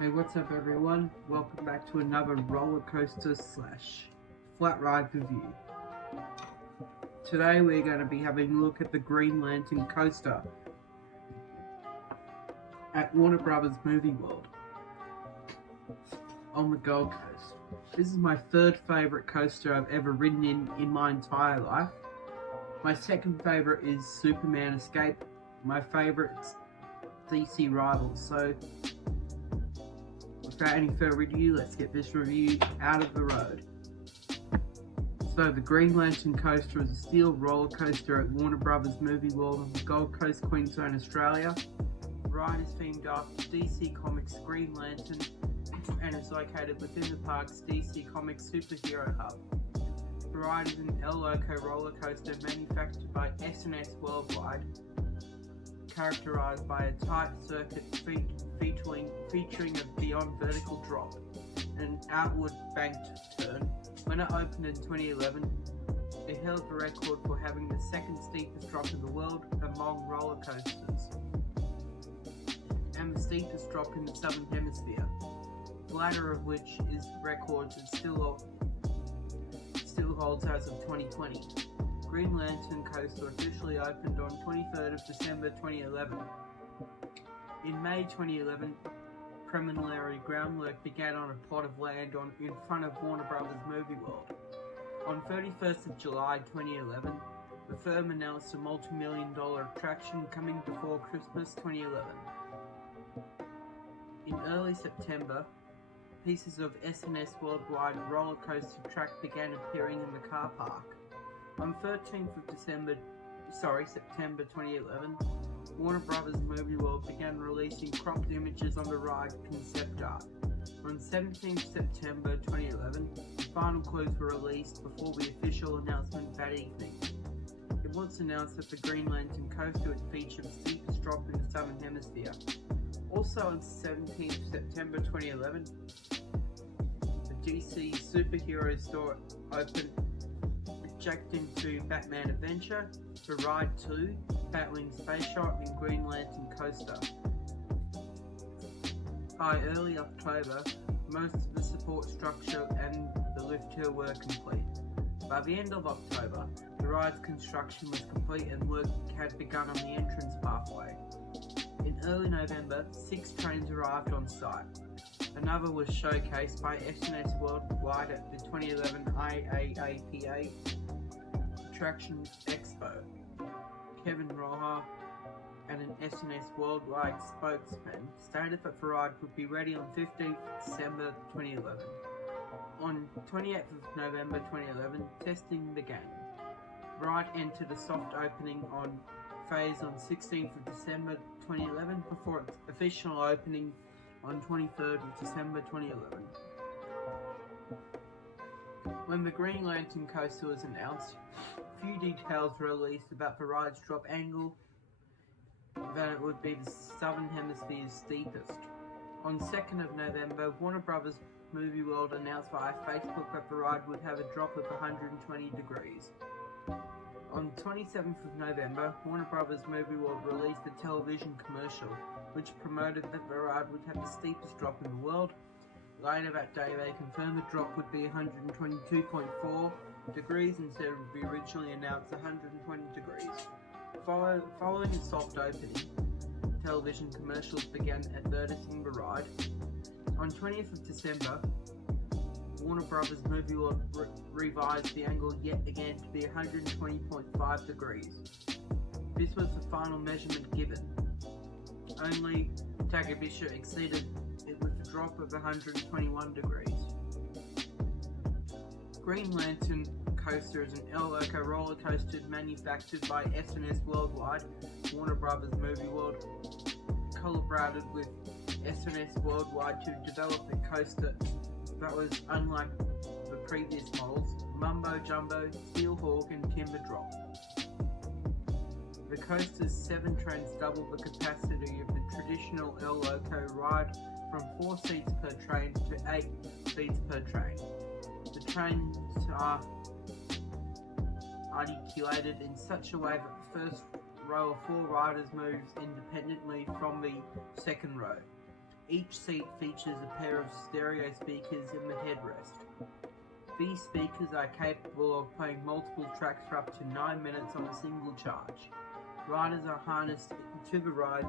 Hey, what's up everyone? Welcome back to another roller coaster slash flat ride review. Today we're going to be having a look at the Green Lantern coaster at Warner Brothers Movie World on the Gold Coast. This is my third favourite coaster I've ever ridden in my entire life. My second favourite is Superman Escape. My favourite's DC Rivals. So without any further ado, let's get this review out of the road. So the Green Lantern coaster is a steel roller coaster at Warner Brothers Movie World on the Gold Coast, Queensland, Australia. The ride is themed after DC Comics' Green Lantern and is located within the park's DC Comics Superhero Hub. The ride is an El Loco roller coaster manufactured by S&S Worldwide, characterized by a tight circuit featuring a beyond vertical drop and an outward banked turn. When it opened in 2011, it held the record for having the second steepest drop in the world among roller coasters, and the steepest drop in the Southern Hemisphere, the latter of which is records it still holds as of 2020. Green Lantern Coaster officially opened on 23rd of December 2011. In May 2011, preliminary groundwork began on a plot of land in front of Warner Brothers Movie World. On 31st of July 2011, the firm announced a multi-million-dollar attraction coming before Christmas 2011. In early September, pieces of S&S Worldwide roller coaster track began appearing in the car park. On 13th of September 2011, Warner Brothers Movie World began releasing cropped images on the ride concept art. On 17th September 2011, the final clues were released before the official announcement that evening. It was announced that the Green Lantern coaster would feature the steepest drop in the Southern Hemisphere. Also on 17th September 2011, the DC Superhero Store opened, jacked into Batman Adventure, The Ride 2, Batwing Space Shot, and Green Lantern Coaster. By early October, most of the support structure and the lift hill were complete. By the end of October, the ride's construction was complete and work had begun on the entrance pathway. In early November, 6 trains arrived on site. Another was showcased by S&S Worldwide at the 2011 IAAPA Attraction Expo. Kevin Roja, and an S&S Worldwide spokesman, stated that the ride would be ready on 15th December 2011. On 28th of November 2011, testing began. The ride entered a soft opening phase on 16th of December 2011 before its official opening on 23rd of December 2011. When the Green Lantern coaster was announced, few details were released about the ride's drop angle, that it would be the Southern Hemisphere's steepest. On 2nd of November, Warner Brothers Movie World announced via Facebook that the ride would have a drop of 120 degrees. On 27th of November, Warner Brothers Movie World released a television commercial which promoted that the ride would have the steepest drop in the world. Later that day, they confirmed the drop would be 122.4 degrees instead of the originally announced 120 degrees. Following a soft opening, television commercials began advertising the ride. On 20th of December, Warner Brothers Movie World revised the angle yet again to be 120.5 degrees. This was the final measurement given. Only Takabisha exceeded it with a drop of 121 degrees. Green Lantern Coaster is an El Loco roller coaster manufactured by S&S Worldwide. Warner Brothers Movie World collaborated with S&S Worldwide to develop a coaster that was unlike the previous models, Mumbo Jumbo, Steel Hawk, and Timber Drop. The coaster's 7 trains double the capacity of the traditional El Loco ride from 4 seats per train to 8 seats per train. The trains are articulated in such a way that the first row of 4 riders moves independently from the second row. Each seat features a pair of stereo speakers in the headrest. These speakers are capable of playing multiple tracks for up to 9 minutes on a single charge. Riders are harnessed to the ride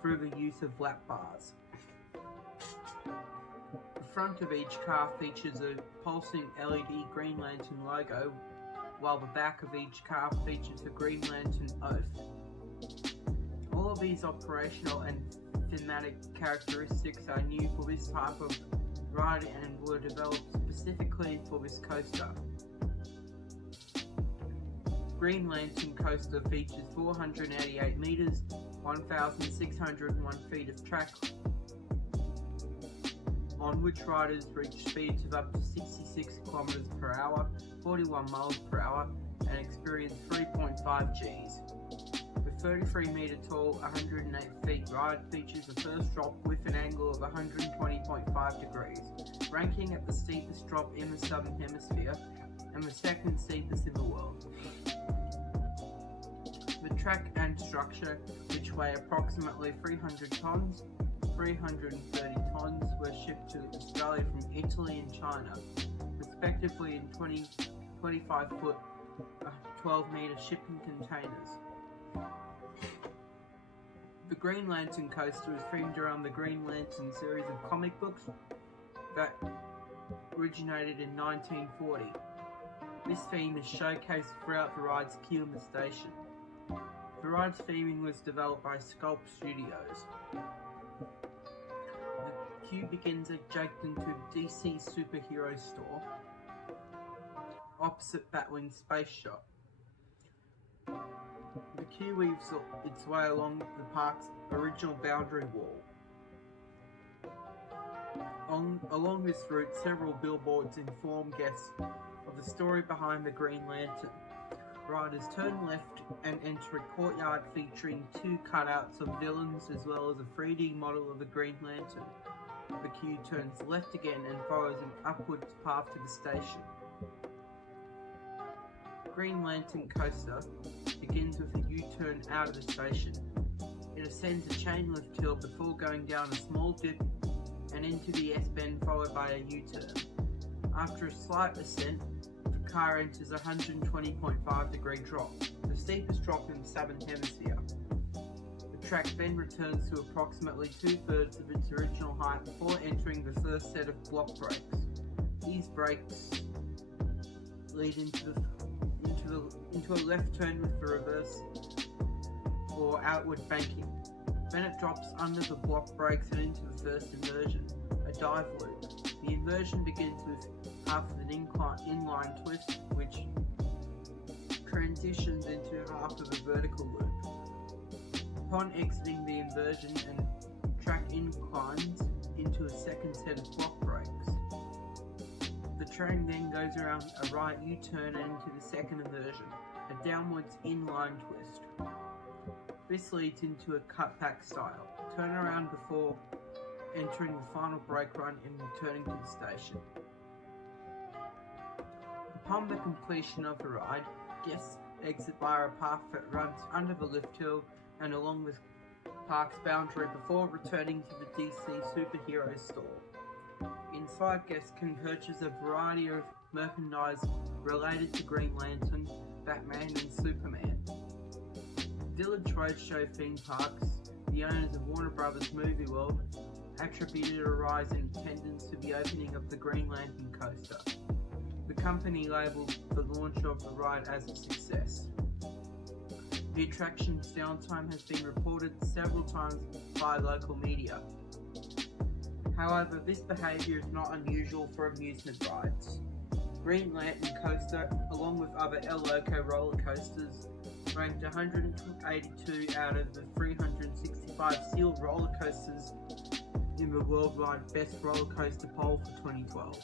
through the use of lap bars. The front of each car features a pulsing LED Green Lantern logo, while the back of each car features a Green Lantern oath. All of these operational and thematic characteristics are new for this type of ride and were developed specifically for this coaster. Green Lantern Coaster features 488 meters, 1,601 feet of track, on which riders reach speeds of up to 66 kilometers per hour, 41 miles per hour, and experience 3.5 Gs. The 33 meter tall, 108 feet ride features the first drop with an angle of 120.5 degrees, ranking at the steepest drop in the Southern Hemisphere and the second steepest in the world. The track and structure, which weigh approximately 300 tons, 330 tons, were shipped to Australia from Italy and China, respectively in 25-foot, 12-meter shipping containers. The Green Lantern Coaster is themed around the Green Lantern series of comic books that originated in 1940. This theme is showcased throughout the ride's queue in the station. The ride's theming was developed by Sculpt Studios. The queue begins adjacent to DC Superhero Store, opposite Batwing Space Shop. The queue weaves its way along the park's original boundary wall. Along this route, several billboards inform guests of the story behind the Green Lantern. Riders turn left and enter a courtyard featuring 2 cutouts of villains as well as a 3D model of the Green Lantern. The queue turns left again and follows an upwards path to the station. Green Lantern Coaster begins with a U-turn out of the station. It ascends a chain lift hill before going down a small dip and into the S-bend followed by a U-turn. After a slight ascent, the car enters a 120.5 degree drop, the steepest drop in the Southern Hemisphere. The track then returns to approximately 2/3 of its original height before entering the first set of block brakes. These brakes lead into a left turn with the reverse or outward banking. Then it drops under the block brakes and into the first inversion, a dive loop. The inversion begins with half of an inline twist, which transitions into half of a vertical loop. Upon exiting the inversion, and track inclines into a second set of block brakes. The train then goes around a right U-turn and into the second inversion, a downwards inline twist. This leads into a cutback style, turn around before entering the final brake run and returning to the station. Upon the completion of the ride, guests exit via a path that runs under the lift hill and along the park's boundary before returning to the DC Superhero Store. Inside, guests can purchase a variety of merchandise related to Green Lantern, Batman and Superman. Village Roadshow theme parks, the owners of Warner Brothers Movie World, attributed a rise in attendance to the opening of the Green Lantern Coaster. The company labelled the launch of the ride as a success. The attraction's downtime has been reported several times by local media. However, this behaviour is not unusual for amusement rides. Green Lantern Coaster, along with other El Loco roller coasters, ranked 182 out of the 365 sealed roller coasters in the worldwide Best Roller Coaster poll for 2012.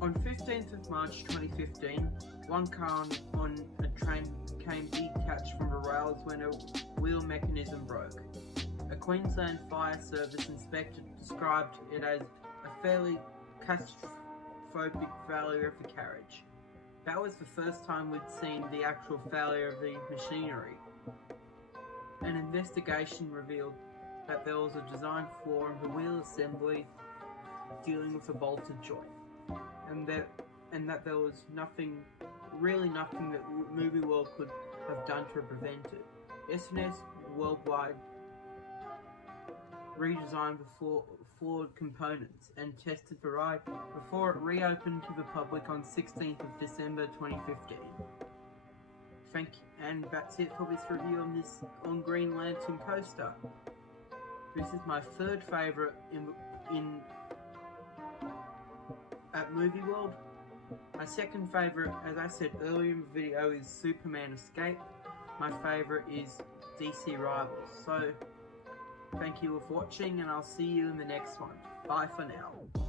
On 15th of March 2015, one car on a train became detached from the rails when a wheel mechanism broke. A Queensland Fire Service inspector described it as a fairly catastrophic failure of the carriage. That was the first time we'd seen the actual failure of the machinery. An investigation revealed that there was a design flaw in the wheel assembly dealing with a bolted joint, and that there was nothing that Movie World could have done to prevent it. SNS Worldwide redesigned the flawed components and tested the ride before it reopened to the public on 16th of December 2015. Thank you, and that's it for this review on Green Lantern Coaster. This is my third favourite at Movie World. My second favourite, as I said earlier in the video, is Superman Escape. My favourite is DC Rivals. So, thank you for watching, and I'll see you in the next one. Bye for now.